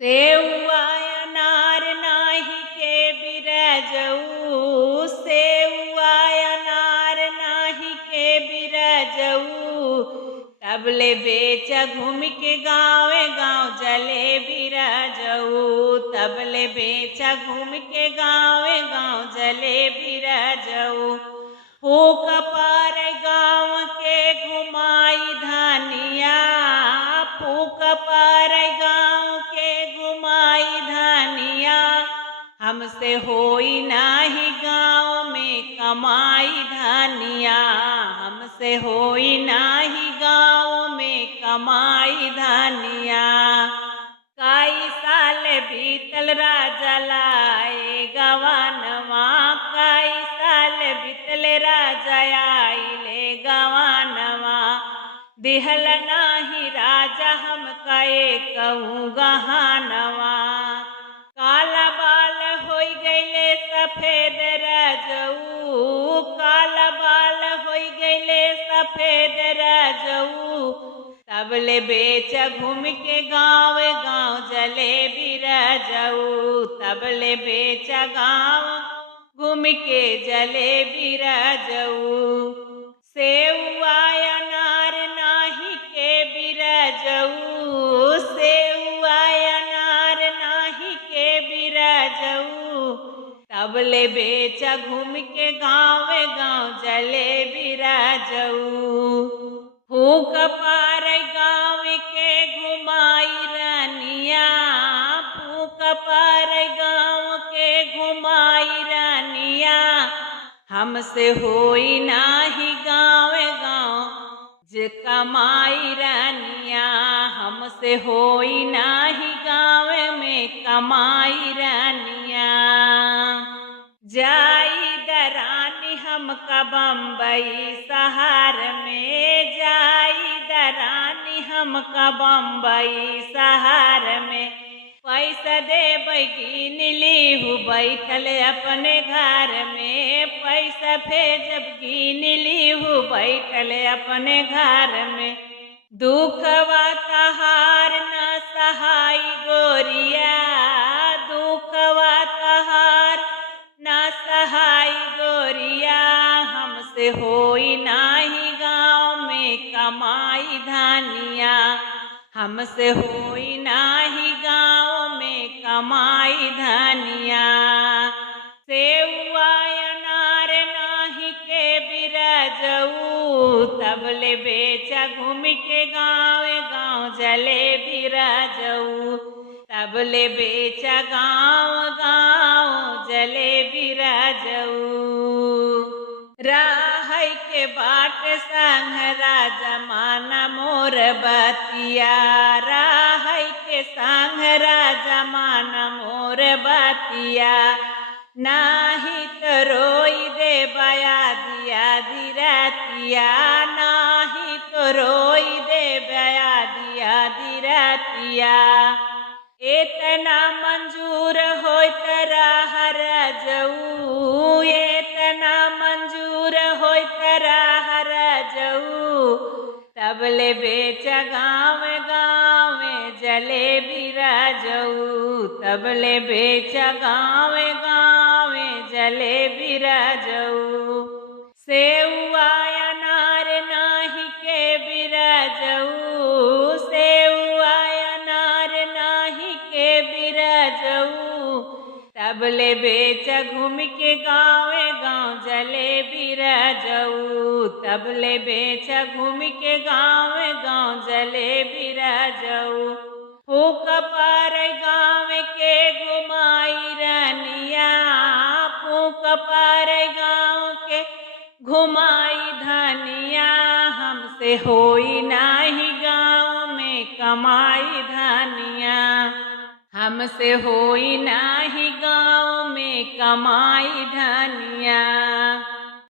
सेउआ अनार नाही के बिरजऊ, सेउआ अनार नाही के बिरजऊ। तबले बेच घूम के गाँवे गाँव जले बिरजऊ, तबले बेच घूम के गाँवे गाँव जले बिरजऊ। फूक पार गाँव के घुमाई धानिया, फूक पार गाँव के घुमाई धानिया। हमसे होई नाही गाँव में कमाई धानिया, हमसे होई नाही गाँव में कमाई धानिया। कई साल बीतल राजा लाए गवानवा, कई साल बीतल राजा आइले गवानवा। दिहल नाही राजा हम कहे कहूँ गहानवा। काला बाल होई गईले सफेद राजऊ, काला बाल होई गईले सफेद राजऊ। तबले बेच घूम के गाँव गाँव जले बिरजऊ, तबले बेच गाँव घूम के जले बिरजऊ। सेउआ अनार नाही के बिरजऊ, सेउआ अनार नाही के बिरजऊ। तबले बेच घूम के गाँव गाँव जले बिरजऊ। फूक पार गाँव के घुमाई रानिया, फूक पार गाँव के घुमाई रानिया। हमसे होई नाही गाँव गाँव जे कमाई रानिया, हमसे होई नाही गाँव में कमाई रानिया। जाई दरानी हमका बम्बई शहर में, जाई दरानी हमका बम्बई शहर में। पैसा दे गिन लीहू बैठल अपने घर में, पैसा भेजब गिन लीहू बैठल अपने घर में। दुखवा तहार न सहाई गोरिया, दुखवा तहार न सहाई गोरिया। हमसे होई नाही गाँव में कमाई धानिया, हमसे होई नाही गाँव में कमाई धानिया। सेउआ अनार नाही के बिरजऊ, तबले बेच घूम के गाँव गाँव जले बिरजऊ, तबले बेच गाँव गाँव जले बिरजऊ। राहै के बाट संग राजा माना मोर बतिया, राहै के संग राजा माना मोर बतिया। नाही तो रोई दे बया दिया दिरतिया, नाही तो रोई दे बया दिया दिरतिया। इतना मंजूर होत रह राजऊ, इतना मंजूर होत रह राजऊ। तबले बेच गाँव गाँव जले बिरजऊ, तबले बेच गाँव गाँव जले बिरजऊ। सेउआ अनार नाही के बिरजऊ, सेउआ अनार नाही के बिरजऊ। तबले बेच घूम के गाँव गाँव जले बिरजऊ, तबले बेच घूम के गाँव गाँव जले बिरजऊ। फूक पार गाँव के घुमाई रानिया, फूक पार गाँव के घुमाई धानिया। हमसे होई नाही गाँव में कमाई धानिया, हमसे होई नाही गाँव में कमाई धानिया।